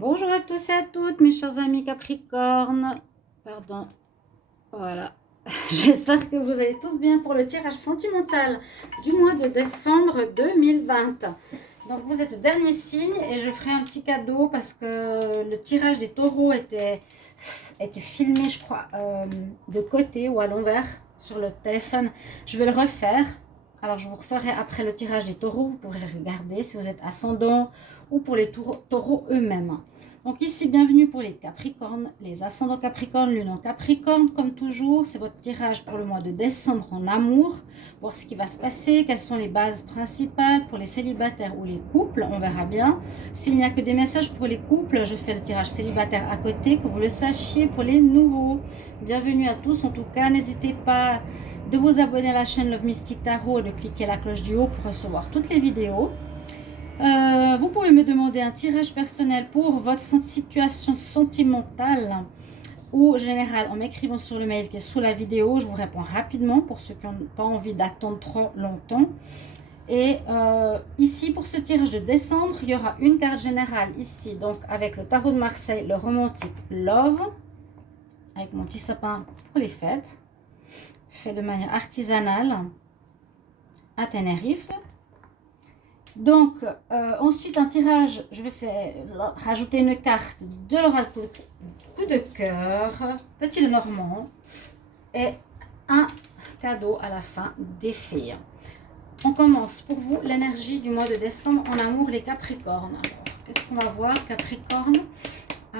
Bonjour à tous et à toutes, mes chers amis Capricorne. Pardon, voilà. J'espère que vous allez tous bien pour le tirage sentimental du mois de décembre 2020. Donc vous êtes le dernier signe et je ferai un petit cadeau parce que le tirage des taureaux était filmé, je crois, de côté ou à l'envers sur le téléphone. Je vais le refaire. Alors je vous referai après le tirage des taureaux. Vous pourrez regarder si vous êtes ascendant ou pour les taureaux eux-mêmes. Donc ici, bienvenue pour les Capricornes, les ascendants Capricorne, lune en Capricorne, comme toujours. C'est votre tirage pour le mois de décembre en amour. Voir ce qui va se passer, quelles sont les bases principales pour les célibataires ou les couples. On verra bien. S'il n'y a que des messages pour les couples, je fais le tirage célibataire à côté, que vous le sachiez pour les nouveaux. Bienvenue à tous. En tout cas, n'hésitez pas de vous abonner à la chaîne Love Mystic Tarot et de cliquer la cloche du haut pour recevoir toutes les vidéos. Vous pouvez me demander un tirage personnel pour votre situation sentimentale ou générale en m'écrivant sur le mail qui est sous la vidéo. Je vous réponds rapidement pour ceux qui n'ont pas envie d'attendre trop longtemps. Et ici, pour ce tirage de décembre, il y aura une carte générale ici, donc avec le tarot de Marseille, le romantique Love, avec mon petit sapin pour les fêtes, fait de manière artisanale à Tenerife. Donc, ensuite, un tirage, je vais rajouter une carte de l'oracle coup de cœur, petit Lenormand, et un cadeau à la fin des filles. On commence pour vous l'énergie du mois de décembre en amour, les Capricornes. Alors, qu'est-ce qu'on va voir, Capricorne,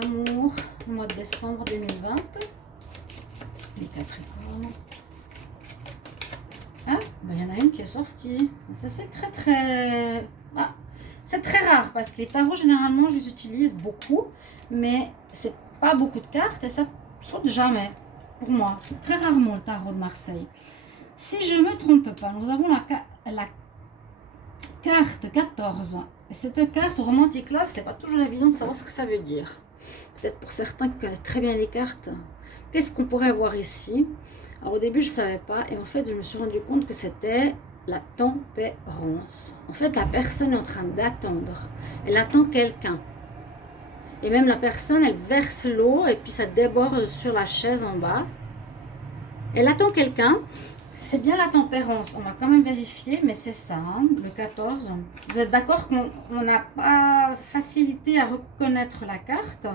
amour, le mois de décembre 2020, les Capricornes. Ah, ben, il y en a une qui est sortie. Ça, c'est très... Ah, c'est très rare parce que les tarots, généralement, je les utilise beaucoup. Mais c'est pas beaucoup de cartes et ça saute jamais. Pour moi, très rarement le tarot de Marseille. Si je ne me trompe pas, nous avons la carte 14. Et cette carte Romantic Love, c'est pas toujours évident de savoir ce que ça veut dire. Peut-être pour certains qui connaissent très bien les cartes. Qu'est-ce qu'on pourrait avoir ici? Alors au début je ne savais pas et en fait je me suis rendu compte que c'était la tempérance. En fait la personne est en train d'attendre. Elle attend quelqu'un. Et même la personne elle verse l'eau et puis ça déborde sur la chaise en bas. Elle attend quelqu'un. C'est bien la tempérance. On va quand même vérifier mais c'est ça, hein, le 14. Vous êtes d'accord qu'on n'a pas facilité à reconnaître la carte?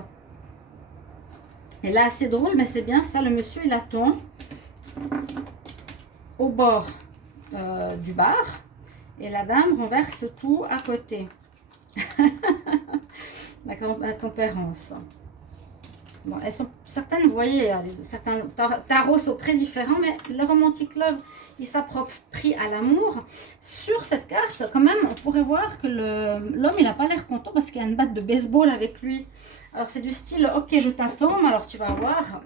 Et là c'est drôle mais c'est bien ça, le monsieur il attend au bord du bar et la dame renverse tout à côté. La tempérance. Bon, elles sont certaines, vous voyez, certains tarots sont très différents, mais le romantic love, il s'approprie à l'amour. Sur cette carte, quand même, on pourrait voir que l'homme, il n'a pas l'air content parce qu'il y a une batte de baseball avec lui. Alors, c'est du style, ok, je t'attends, mais alors tu vas voir.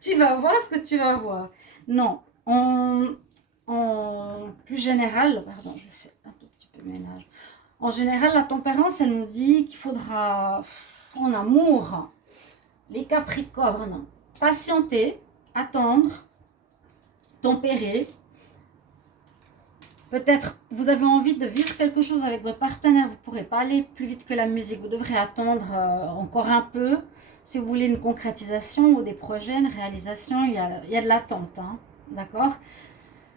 Tu vas voir ce que tu vas voir. Non, en plus général, pardon, je fais un tout petit peu de ménage. En général, la tempérance, elle nous dit qu'il faudra, en amour, les Capricornes, patienter, attendre, tempérer. Peut-être vous avez envie de vivre quelque chose avec votre partenaire, vous ne pourrez pas aller plus vite que la musique, vous devrez attendre encore un peu. Si vous voulez une concrétisation ou des projets, une réalisation, il y a de l'attente, hein, d'accord?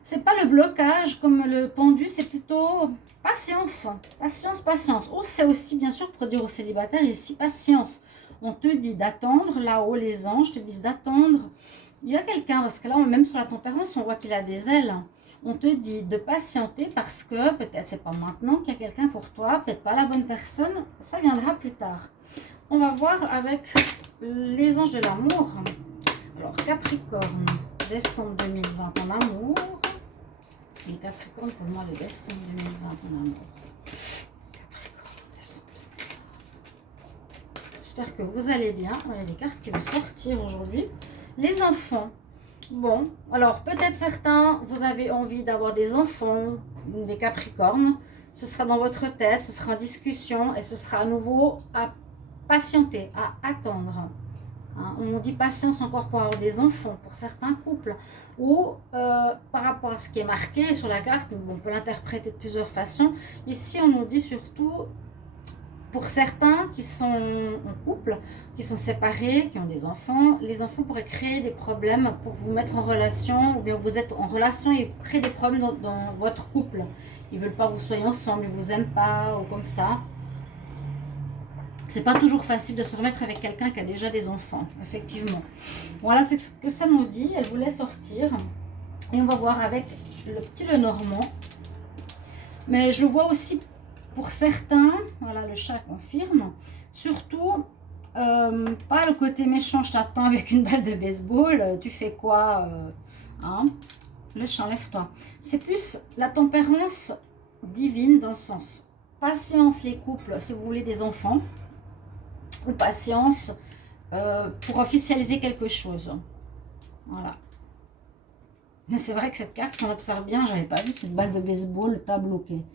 C'est pas le blocage comme le pendu, c'est plutôt patience, patience, patience. Oh, c'est aussi bien sûr pour dire aux célibataires ici, patience. On te dit d'attendre, là-haut les anges te disent d'attendre. Il y a quelqu'un, parce que là même sur la tempérance, on voit qu'il a des ailes. On te dit de patienter parce que peut-être c'est pas maintenant qu'il y a quelqu'un pour toi, peut-être pas la bonne personne, ça viendra plus tard. On va voir avec les anges de l'amour. Alors Capricorne, décembre 2020 en amour. Les Capricornes pour moi le décembre 2020 en amour. Capricorne, décembre 2020. J'espère que vous allez bien. Il y a des cartes qui vont sortir aujourd'hui. Les enfants. Bon, alors peut-être certains, vous avez envie d'avoir des enfants, des Capricornes. Ce sera dans votre tête, ce sera en discussion et ce sera à nouveau à patienter, à attendre. Hein, on dit patience encore pour avoir des enfants, pour certains couples. Ou par rapport à ce qui est marqué sur la carte, on peut l'interpréter de plusieurs façons. Ici, on nous dit surtout Pour certains qui sont en couple, qui sont séparés, qui ont des enfants, les enfants pourraient créer des problèmes pour vous mettre en relation, ou bien vous êtes en relation et créent des problèmes dans votre couple. Ils ne veulent pas que vous soyez ensemble, ils ne vous aiment pas, ou comme ça. C'est pas toujours facile de se remettre avec quelqu'un qui a déjà des enfants, effectivement. Voilà, c'est ce que ça nous dit. Elle voulait sortir. Et on va voir avec le petit Lenormand. Mais je le vois aussi pour certains, voilà, le chat confirme, surtout, pas le côté méchant, je t'attends avec une balle de baseball, tu fais quoi, hein? Le chat, lève-toi. C'est plus la tempérance divine dans le sens patience les couples si vous voulez des enfants, ou patience pour officialiser quelque chose. Voilà. Mais c'est vrai que cette carte, si on observe bien, j'avais pas vu cette balle de baseball, le tableau qui est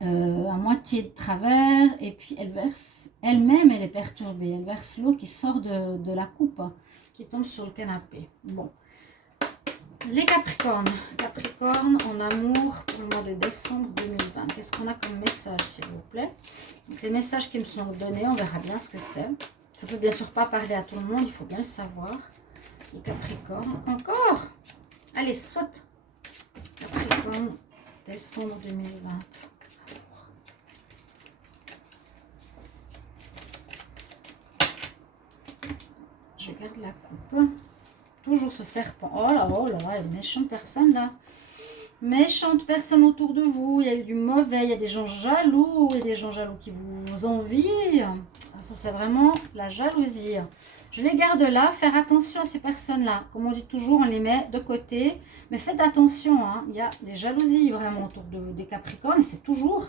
à moitié de travers, et puis elle verse, elle-même elle est perturbée, elle verse l'eau qui sort de la coupe, qui tombe sur le canapé. Bon. Les Capricornes. Capricorne en amour pour le mois de décembre 2020. Qu'est-ce qu'on a comme message, s'il vous plaît? Donc, les messages qui me sont donnés, on verra bien ce que c'est. Ça ne peut bien sûr pas parler à tout le monde, il faut bien le savoir. Les Capricornes. Encore. Allez, saute. Capricorne, décembre 2020. Je garde la coupe. Toujours ce serpent. Oh là là, il y a une méchante personne là. Méchante personne autour de vous. Il y a eu du mauvais. Il y a des gens jaloux. Il y a des gens jaloux qui vous envient. Ça, c'est vraiment la jalousie. Je les garde là. Faire attention à ces personnes-là. Comme on dit toujours, on les met de côté. Mais faites attention. Hein. Il y a des jalousies vraiment autour des Capricornes. Et c'est toujours.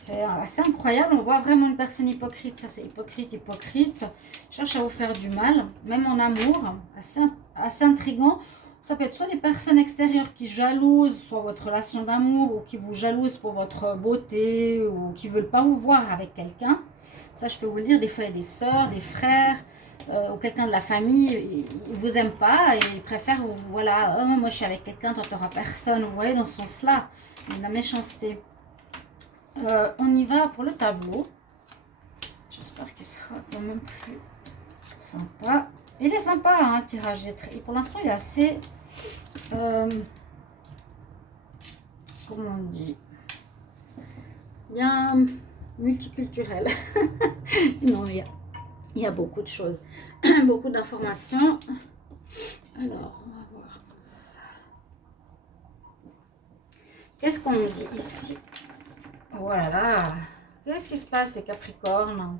C'est assez incroyable, on voit vraiment une personne hypocrite, ça c'est hypocrite, cherche à vous faire du mal, même en amour, assez intriguant. Ça peut être soit des personnes extérieures qui jalousent, soit votre relation d'amour, ou qui vous jalousent pour votre beauté, ou qui ne veulent pas vous voir avec quelqu'un. Ça je peux vous le dire, des fois il y a des sœurs, des frères, ou quelqu'un de la famille, ils ne vous aiment pas, et ils préfèrent, voilà, oh, moi je suis avec quelqu'un, toi tu n'auras personne, vous voyez, dans ce sens-là, la méchanceté. On y va pour le tableau. J'espère qu'il sera quand même plus sympa. Il est sympa, hein, le tirage. Et pour l'instant, il est assez... comment on dit? Bien multiculturel. Non, il y a beaucoup de choses. Beaucoup d'informations. Alors, on va voir ça. Qu'est-ce qu'on nous dit ici? Voilà, qu'est-ce qui se passe les Capricornes?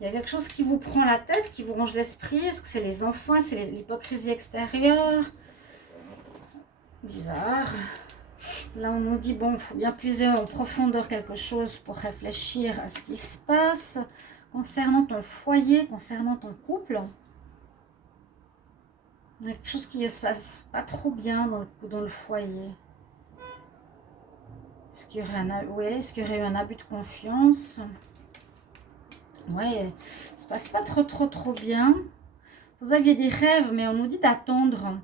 Il y a quelque chose qui vous prend la tête, qui vous ronge l'esprit. Est-ce que c'est les enfants, c'est l'hypocrisie extérieure? Bizarre. Là, on nous dit, bon, il faut bien puiser en profondeur quelque chose pour réfléchir à ce qui se passe. Concernant ton foyer, concernant ton couple, il y a quelque chose qui ne se passe pas trop bien dans le foyer. Est-ce qu'il y aurait eu un abus de confiance? Oui, ça ne se passe pas trop bien. Vous aviez des rêves, mais on nous dit d'attendre.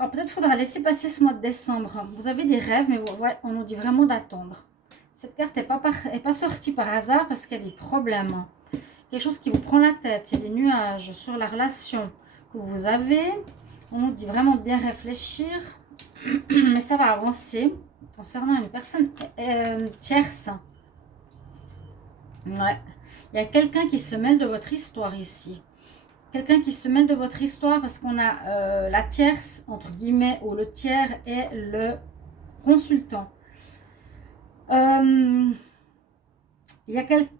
Alors peut-être faudra laisser passer ce mois de décembre. Vous avez des rêves, mais ouais, on nous dit vraiment d'attendre. Cette carte n'est pas sortie par hasard parce qu'il y a des problèmes. Quelque chose qui vous prend la tête. Il y a des nuages sur la relation que vous avez. On nous dit vraiment de bien réfléchir. Mais ça va avancer. Concernant une personne tierce. Ouais. Il y a quelqu'un qui se mêle de votre histoire ici. Quelqu'un qui se mêle de votre histoire parce qu'on a la tierce, entre guillemets, ou le tiers et le consultant.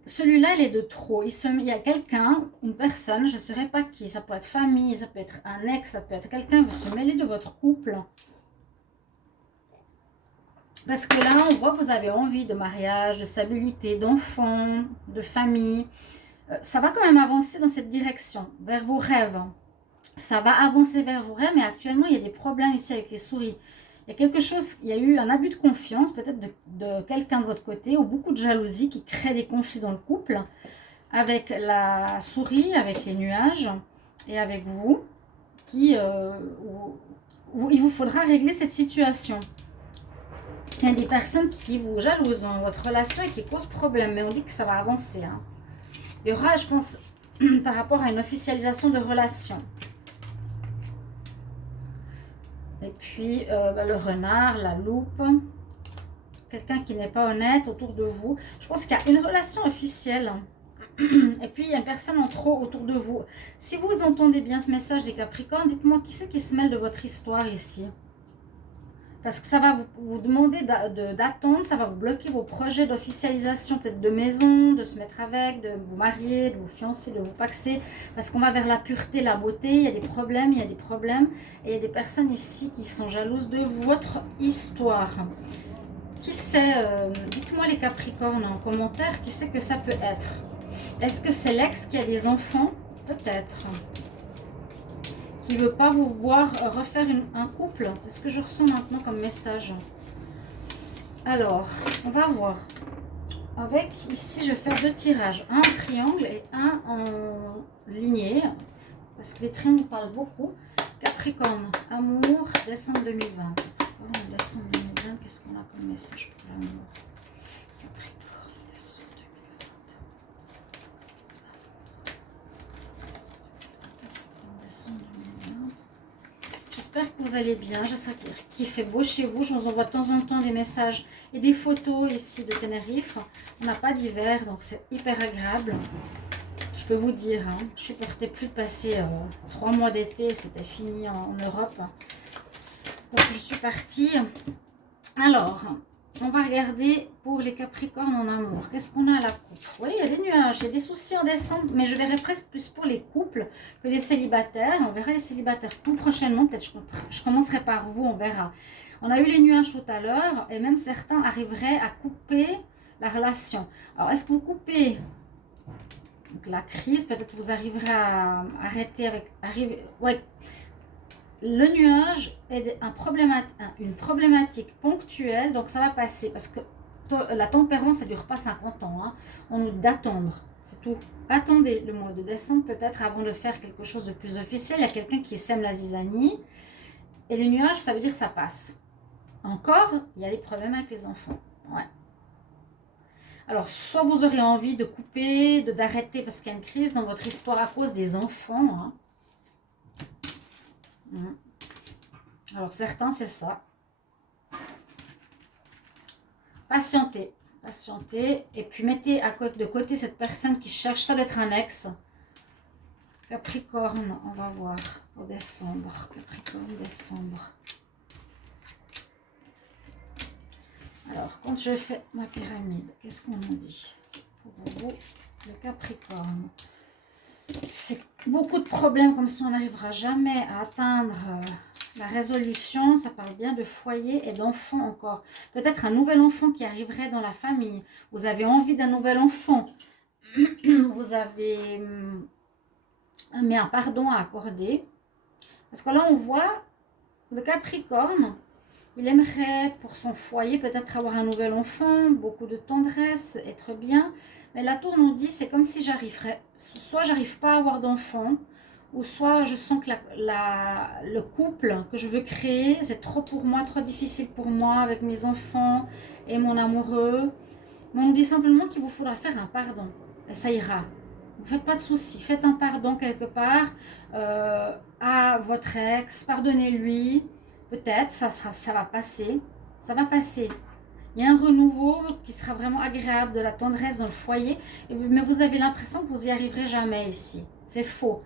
Celui-là, il est de trop. Il y a quelqu'un, une personne, je ne saurais pas qui. Ça peut être famille, ça peut être un ex, ça peut être quelqu'un qui veut se mêler de votre couple. Parce que là, on voit que vous avez envie de mariage, de stabilité, d'enfants, de famille. Ça va quand même avancer dans cette direction, vers vos rêves. Ça va avancer vers vos rêves, mais actuellement, il y a des problèmes ici avec les souris. Il y a quelque chose, il y a eu un abus de confiance, peut-être de quelqu'un de votre côté, ou beaucoup de jalousie qui crée des conflits dans le couple, avec la souris, avec les nuages, et avec vous, il vous faudra régler cette situation. Il y a des personnes qui vous jalousent dans votre relation et qui posent problème, mais on dit que ça va avancer. Hein. Il y aura, je pense, par rapport à une officialisation de relation. Et puis, le renard, la loupe. Quelqu'un qui n'est pas honnête autour de vous. Je pense qu'il y a une relation officielle. Et puis, il y a une personne en trop autour de vous. Si vous entendez bien ce message des Capricornes, dites-moi qui c'est qui se mêle de votre histoire ici. Parce que ça va vous demander d'attendre, ça va vous bloquer vos projets d'officialisation, peut-être de maison, de se mettre avec, de vous marier, de vous fiancer, de vous paxer. Parce qu'on va vers la pureté, la beauté, il y a des problèmes, il y a des problèmes. Et il y a des personnes ici qui sont jalouses de votre histoire. Qui sait, dites-moi les Capricornes en commentaire, qui sait que ça peut être. Est-ce que c'est l'ex qui a des enfants? Peut-être. Qui ne veut pas vous voir refaire un couple. C'est ce que je ressens maintenant comme message. Alors, on va voir. Avec, ici, je vais faire 2 tirages. Un en triangle et un en lignée. Parce que les triangles parlent beaucoup. Capricorne, amour, décembre 2020. Capricorne, décembre 2020, qu'est-ce qu'on a comme message pour l'amour? Capricorne, décembre 2020. Capricorne, décembre 2020. J'espère que vous allez bien. J'espère qu'il fait beau chez vous. Je vous envoie de temps en temps des messages et des photos ici de Tenerife. On n'a pas d'hiver, donc c'est hyper agréable. Je peux vous dire, hein, je supportais plus de passer 3 mois d'été. C'était fini en Europe. Donc je suis partie. Alors, on va regarder pour les Capricornes en amour. Qu'est-ce qu'on a à la coupe? Oui, il y a des nuages, il y a des soucis en décembre, mais je verrai presque plus pour les couples que les célibataires. On verra les célibataires tout prochainement. Peut-être je commencerai par vous, on verra. On a eu les nuages tout à l'heure et même certains arriveraient à couper la relation. Alors, est-ce que vous coupez donc, la crise? Peut-être vous arriverez à arrêter avec... ouais. Le nuage est une problématique ponctuelle, donc ça va passer parce que la tempérance, ça ne dure pas 50 ans. Hein. On nous dit d'attendre, c'est tout. Attendez le mois de décembre peut-être avant de faire quelque chose de plus officiel. Il y a quelqu'un qui sème la zizanie et le nuage, ça veut dire que ça passe. Encore, il y a des problèmes avec les enfants. Ouais. Alors, soit vous aurez envie de couper, d'arrêter parce qu'il y a une crise dans votre histoire à cause des enfants. Hein. Alors certains c'est ça. Patientez, patientez et puis mettez de côté cette personne qui cherche, ça doit être un ex. Capricorne, on va voir au décembre. Capricorne, décembre. Alors quand je fais ma pyramide, qu'est-ce qu'on nous dit pour vous, le Capricorne? C'est beaucoup de problèmes comme si on n'arrivera jamais à atteindre la résolution. Ça parle bien de foyer et d'enfant encore. Peut-être un nouvel enfant qui arriverait dans la famille. Vous avez envie d'un nouvel enfant. Vous avez mais un pardon à accorder. Parce que là, on voit le Capricorne. Il aimerait pour son foyer peut-être avoir un nouvel enfant, beaucoup de tendresse, être bien. Mais la tour nous dit, c'est comme si j'arriverais, soit j'arrive pas à avoir d'enfant, ou soit je sens que le couple que je veux créer, c'est trop pour moi, trop difficile pour moi avec mes enfants et mon amoureux. Mais on nous dit simplement qu'il vous faudra faire un pardon, et ça ira. Vous ne faites pas de soucis, faites un pardon quelque part à votre ex, pardonnez-lui. Peut-être, ça va passer. Ça va passer. Il y a un renouveau qui sera vraiment agréable, de la tendresse dans le foyer. Mais vous avez l'impression que vous n'y arriverez jamais ici. C'est faux.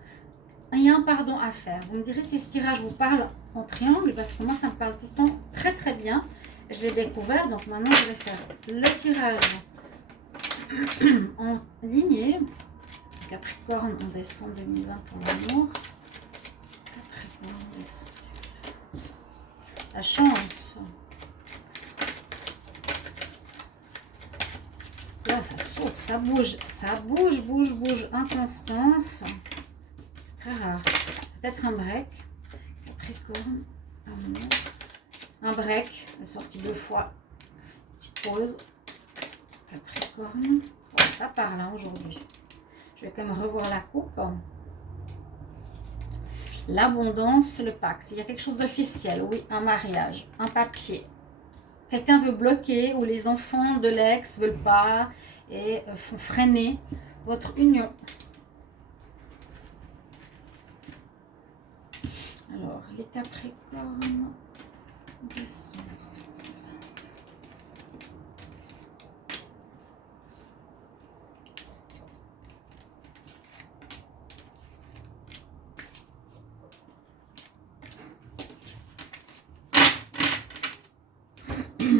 Il y a un pardon à faire. Vous me direz si ce tirage vous parle en triangle, parce que moi, ça me parle tout le temps très très bien. Je l'ai découvert, donc maintenant, je vais faire le tirage en lignée. Capricorne en décembre 2020 pour l'amour. Capricorne en décembre 2020. La chance. Là, ça saute, ça bouge. Ça bouge, bouge, bouge. Inconstance. C'est très rare. Peut-être un break. Capricorne, amour. Un break. Elle est sortie 2 fois. Petite pause. Capricorne. Bon, ça parle hein, aujourd'hui. Je vais quand même revoir la coupe. L'abondance, le pacte. Il y a quelque chose d'officiel. Oui, un mariage, un papier. quelqu'un veut bloquer ou les enfants de l'ex ne veulent pas et font freiner votre union. Alors, les Capricornes, décembre.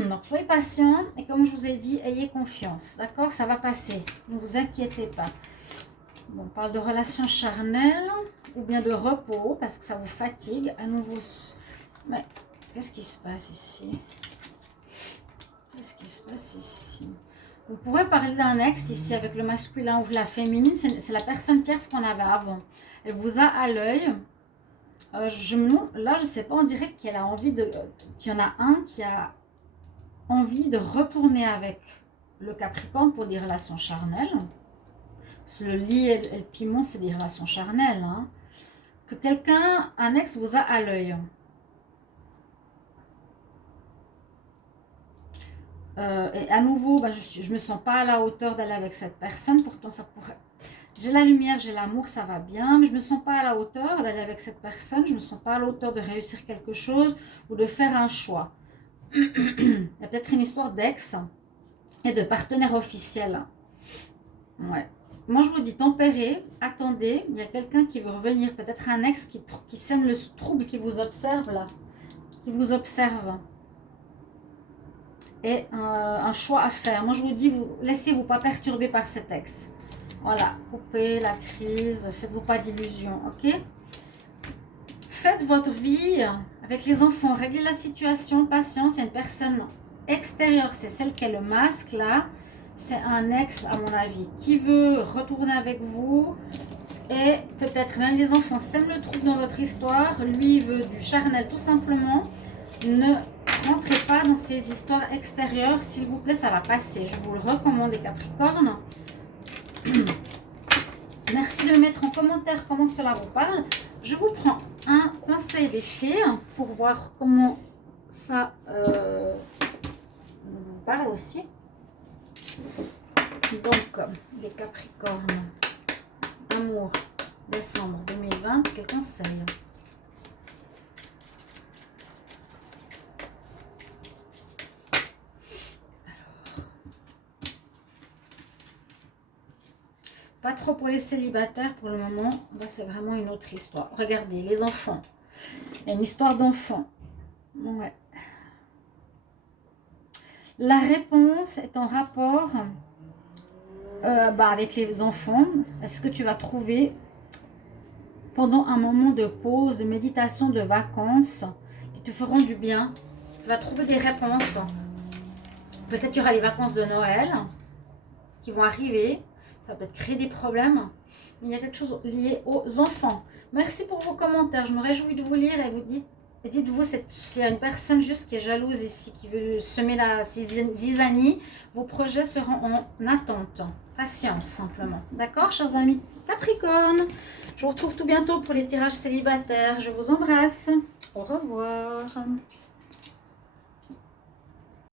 Donc, soyez patient et comme je vous ai dit, ayez confiance. D'accord? Ça va passer. Ne vous inquiétez pas. Bon, on parle de relations charnelles ou bien de repos parce que ça vous fatigue. À nouveau. Mais qu'est-ce qui se passe ici? Qu'est-ce qui se passe ici? Vous pourrez parler d'un ex ici avec le masculin ou la féminine. C'est la personne tierce qu'on avait avant. Elle vous a à l'œil. Là, je ne sais pas, on dirait qu'il a envie de... qu'il y en a un qui a envie de retourner avec le Capricorne pour des relations charnelles. Le lit et le piment, c'est des relations charnelles. Hein. Que quelqu'un, un ex, vous a à l'œil. Et à nouveau, je ne me sens pas à la hauteur d'aller avec cette personne. Pourtant, ça pourrait... J'ai la lumière, j'ai l'amour, ça va bien. Mais je ne me sens pas à la hauteur d'aller avec cette personne. Je ne me sens pas à la hauteur de réussir quelque chose ou de faire un choix. Il y a peut-être une histoire d'ex et de partenaire officiel. Ouais. Moi, je vous dis tempérez, attendez. Il y a quelqu'un qui veut revenir. Peut-être un ex qui sème le trouble, qui vous observe là. Qui vous observe. Et un choix à faire. Moi, je vous dis, laissez-vous pas perturber par cet ex. Voilà. Coupez la crise. Faites-vous pas d'illusions. Ok? Faites votre vie avec les enfants. Réglez la situation. Patience. Il y a une personne extérieure. C'est celle qui est le masque là. C'est un ex, à mon avis, qui veut retourner avec vous. Et peut-être même les enfants sèment le trouble dans votre histoire. Lui, il veut du charnel, tout simplement. Ne rentrez pas dans ces histoires extérieures. S'il vous plaît, ça va passer. Je vous le recommande, les Capricornes. Merci de mettre en commentaire comment cela vous parle. Je vous prends un conseil des fées pour voir comment ça vous parle aussi. Donc, les Capricornes, amour, décembre 2020, quel conseil? Alors, pas trop pour les célibataires pour le moment. Là, c'est vraiment une autre histoire. Regardez, les enfants. Il y a une histoire d'enfants. Ouais. La réponse est en rapport avec les enfants. Est-ce que tu vas trouver pendant un moment de pause, de méditation, de vacances qui te feront du bien? Tu vas trouver des réponses. Peut-être qu'il y aura les vacances de Noël qui vont arriver. Ça va peut-être créer des problèmes. Mais il y a quelque chose lié aux enfants. Merci pour vos commentaires. Je me réjouis de vous lire et vous dites. Et dites-vous, s'il y a une personne juste qui est jalouse ici, qui veut semer la zizanie, vos projets seront en attente. Patience, simplement. D'accord, chers amis Capricorne? Je vous retrouve tout bientôt pour les tirages célibataires. Je vous embrasse. Au revoir.